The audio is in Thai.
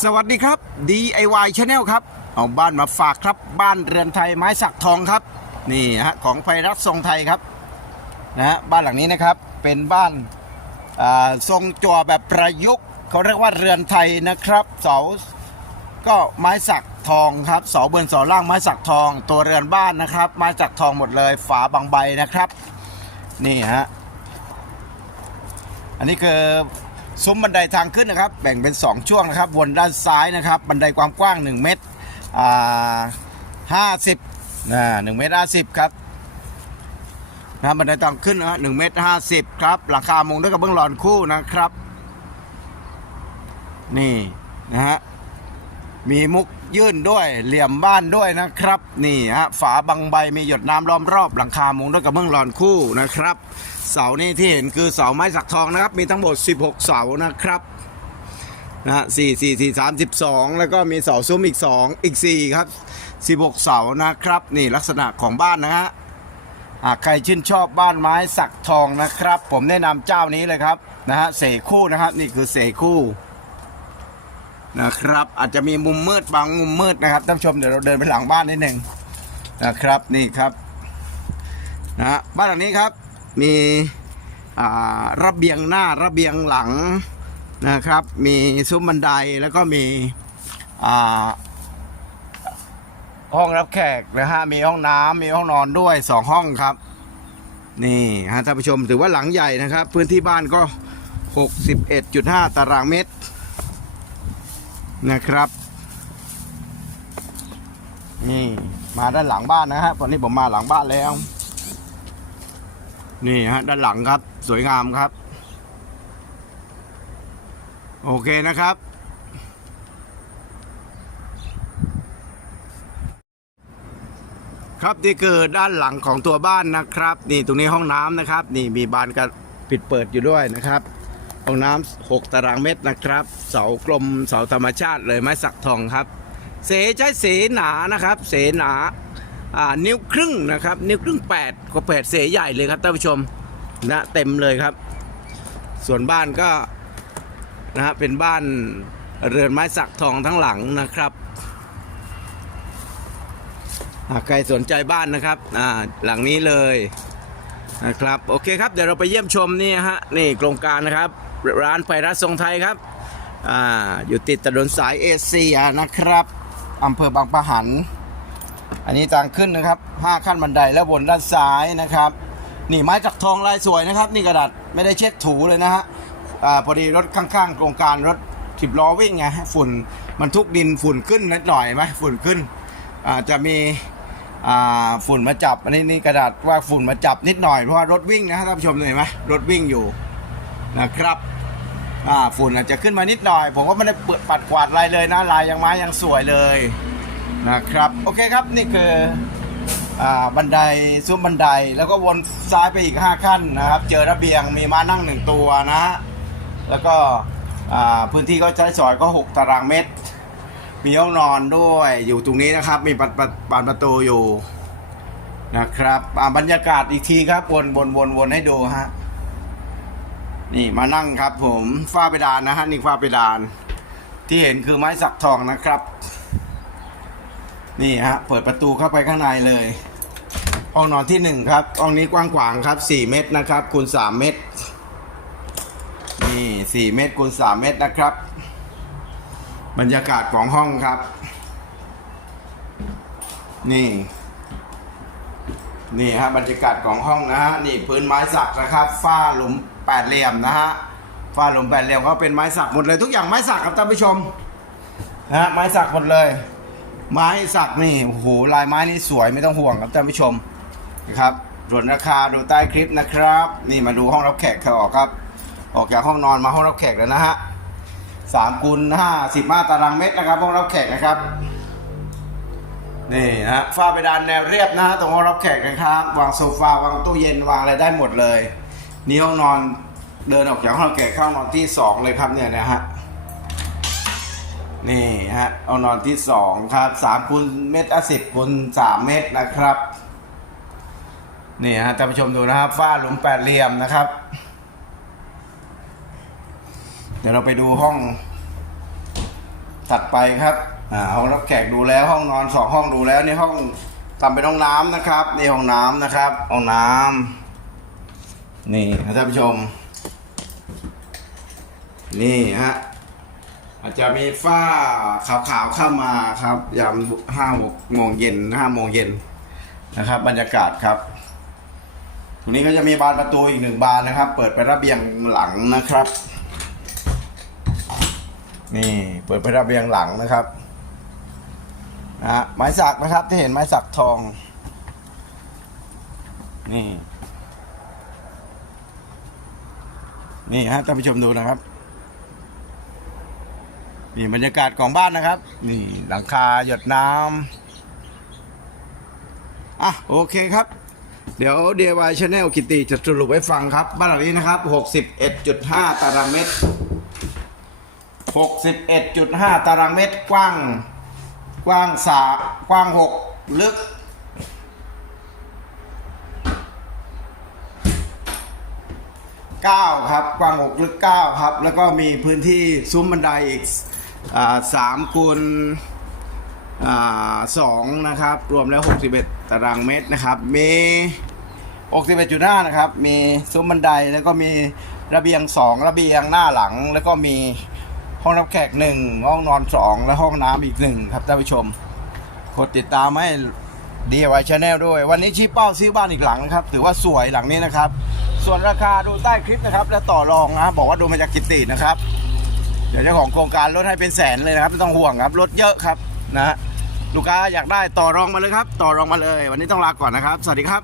สวัสดีครับ DIY Channel ครับ เอาบ้านมาฝากครับ บ้านเรือนไทยไม้สักทองครับ นี่ฮะของไพรัตทรงไทยครับนะฮะบ้านหลังนี้นะครับเป็นบ้านทรงจั่วแบบประยุกต์เขาเรียกว่าเรือนไทยนะครับเสาก็ไม้สักทองครับเสาบนเสาล่างไม้สักทอง ตัวเรือนบ้านนะครับ ไม้สักทองหมดเลยฝาบางใบนะครับ นี่ฮะอันนี้คือ ซุ้มบันไดทางขึ้นนะครับ แบ่งเป็น 2 ช่วงนะครับ วนด้านซ้ายนะครับ บันไดความกว้าง 1 เมตรอ่าห้าสิบนะหนึ่งเมตรห้าสิบครับนะบันไดทางขึ้นนะหนึ่งเมตรห้าสิบครับราคามุงด้วยกับเบื้องหลอนคู่นะครับ นี่นะฮะมีมุก ยื่นด้วยเหลี่ยมบ้านด้วยนะครับ นี่ฮะฝาบางใบมีหยดน้ำล้อมรอบหลังคามุงด้วยกระเบื้องหลอนคู่นะครับ เสานี่ที่เห็นคือเสาไม้สักทองนะครับ มีทั้งหมด 16 เสานะครับนะฮะสี่สี่สี่สามสิบสองแล้วก็มีเสาซุ้มอีก2อีก4ครับ16เสานะครับ นี่ลักษณะของบ้านนะฮะหากใครชื่นชอบบ้านไม้สักทองนะครับ ผมแนะนำเจ้านี้เลยครับนะฮะเสคู่นะครับ นี่คือเสคู่ นะครับ อาจจะมีมุมมืดบางมุมมืดนะครับท่านผู้ชมเดี๋ยวเราเดินไปหลังบ้านนิดหนึ่งนะครับนี่ครับนะฮะบ้านหลังนี้ครับมีระเบียงหน้าระเบียงหลังนะครับ มีซุ้มบันไดแล้วก็มีห้องรับแขกนะฮะมีห้องน้ำมีห้องนอนด้วยสองห้องครับ นี่ฮะท่านผู้ชมถือว่าหลังใหญ่นะครับ พื้นที่บ้านก็ 61.5 ตารางเมตร นะครับ นี่มาด้านหลังบ้านนะฮะตอนนี้ผมมาหลังบ้านแล้ว นี่ฮะด้านหลังครับ สวยงามครับ โอเคนะครับครับนี่คือด้านหลังของตัวบ้านนะครับ นี่ตรงนี้ห้องน้ำนะครับ นี่มีบานกันปิดเปิดอยู่ด้วยนะครับ ห้องน้ำหกตารางเมตรนะครับ เสากลมเสาธรรมชาติเลยไม้สักทองครับ เสใช้เสหนานะครับ เสหนาอ่านิ้วครึ่งนะครับ นิ้วครึ่ง8ก็แปดเสใหญ่เลยครับท่านผู้ชมนะเต็มเลยครับ ส่วนบ้านก็นะฮะเป็นบ้านเรือนไม้สักทองทั้งหลังนะครับหากใครสนใจบ้านนะครับอ่าหลังนี้เลยนะครับ โอเคครับ เดี๋ยวเราไปเยี่ยมชมนี่ฮะ นี่โครงการนะครับ ร้านไฟรัสทรงไทยครับอ่าอยู่ติดถนนสายเอเชียนะครับอำเภอบางปะหัน อันนี้ทางขึ้นนะครับ 5 ขั้นบันไดแล้วบนด้านซ้ายนะครับ นี่ไม้จักทองลายสวยนะครับ นี่กระดาษไม่ได้เช็ดถูเลยนะฮะอาพอดีรถข้างๆโครงการรถสิบล้อวิ่งไงฝุ่นมันทุกดินฝุ่นขึ้นนิดหน่อยไหมฝุ่นขึ้นอาจะมีอ่าฝุ่นมาจับอันนี้นี่กระดาษว่าฝุ่นมาจับนิดหน่อยเพราะว่ารถวิ่งนะฮะท่านผู้ชมเห็นไหมรถวิ่งอยู่นะครับ อ่าฝุ่นอาจจะขึ้นมานิดหน่อย ผมก็ไม่ได้เปิดปัดกวาดอะไรเลยนะลายยังไม้ยังสวยเลยนะครับ โอเคครับนี่คืออบันไดซุ้มบันไดแล้วก็วนซ้ายไปอีก 5 ขั้นนะครับ เจอระเบียงมีม้านั่งหนึ่งตัวนะ แล้วก็พื้นที่ก็ใช้สอยก็ 6 ตารางเมตร มีห้องนอนด้วยอยู่ตรงนี้นะครับ มีบานประบานประตูอยู่นะครับบรรยากาศอีกทีครับวนวนวนวนให้ดูฮะ นี่มานั่งครับผมฝ้าเพดานนะฮะนี่ฝ้าเพดาน ที่เห็นคือไม้สักทองนะครับ นี่ฮะเปิดประตูเข้าไปข้างในเลยห้องนอนที่หนึ่งครับห้องนี้กว้างขวางครับ4เมตรนะครับคูณ3เมตร นี่4เมตรคูณ3เมตรนะครับ บรรยากาศของห้องครับ นี่ นี่ฮะบรรยากาศของห้องนะฮะนี่พื้นไม้สักนะครับฝ้าหลุมแปดเหลี่ยมนะฮะฝ้าหลุมแปดเหลี่ยมก็เป็นไม้สักหมดเลย ทุกอย่างไม้สักครับท่านผู้ชมนะฮะไม้สักหมดเลย ไม้สักนี่โอ้โหลายไม้นี่สวยไม่ต้องห่วงครับท่านผู้ชมนะครับส่วนราคาดูใต้คลิปนะครับ นี่มาดูห้องรับแขกเขาออกครับ ออกจากห้องนอนมาห้องรับแขกแล้วนะฮะสามคูณห้าสิบห้าตารางเมตรนะครับห้องรับแขกนะครับ นี่นะฮะฝ้าเพดานแนวเรียบนะฮะตรงห้องรับแขกนะครับ วางโซฟาวางตู้เย็นวางอะไรได้หมดเลยนี่ห้องนอนเดินออกจากห้องรับแขกเข้านอนที่สองเลยครับเนี่ยนะฮะนี่ฮะเอานอนที่สองครับสามคูณเมตรสิบคูณสามเมตรนะครับนี่ฮะท่านผู้ชมดูนะครับฝ้าหลุมแปดเหลี่ยมนะครับ เดี๋ยวเราไปดูห้อง ถัดไปครับ อ่าห้องรับแขกดูแล้วห้องนอนสองห้องดูแล้วนี่ห้องทำเป็นห้องน้ำนะครับนี่ห้องน้ำนะครับห้องน้ำนี่ครับท่านผู้ชม นี่ฮะอาจจะมีฝ้าขาวๆเข้ามาครับ ยามห้าโมงเย็นห้าโมงเย็นนะครับ บรรยากาศครับตรงนี้ก็จะมีบานประตูอีกหนึ่งบานนะครับ เปิดไประเบียงหลังนะครับ นี่เปิดไประเบียงหลังนะครับ นะฮะไม้สักนะครับที่เห็นไม้สักทอง นี่ นี่ฮะท่านผู้ชมดูนะครับ นี่บรรยากาศของบ้านนะครับ นี่หลังคาหยดน้ำอะโอเคครับ เดี๋ยว DIY Channel กิติจะสรุปให้ฟังครับ บ้านหลังนี้นะครับ 61.5 ตารางเมตร 61.5 ตารางเมตรกว้าง กว้างสากว้าง6ลึก9ครับกว้าง6ลึก9ครับ แล้วก็มีพื้นที่ซุ้มบันไดอีกสามคูณสองนะครับ รวมแล้ว 61 ตารางเมตรนะครับ มี 61.5 นะครับ มีซุ้มบันไดแล้วก็มีระเบียง 2 ระเบียงหน้าหลังแล้วก็มี ห้องรับแขก1ห้องนอน2และห้องน้ำอีก1ครับท่านผู้ชมกดติดตามให้ DIY Channel ด้วย วันนี้ชี้เป้าซื้อบ้านอีกหลังนะครับ ถือว่าสวยหลังนี้นะครับ ส่วนราคาดูใต้คลิปนะครับ และต่อรองนะบบอกว่าดูมาจากกิตตินะครับ เดี๋ยวเจ้าของโครงการลดให้เป็นแสนเลยนะครับไม่ต้องห่วงครับลดเยอะครับนะฮะลูกค้าอยากได้ต่อรองมาเลยครับ ต่อรองมาเลย วันนี้ต้องลาก่อนนะครับ สวัสดีครับ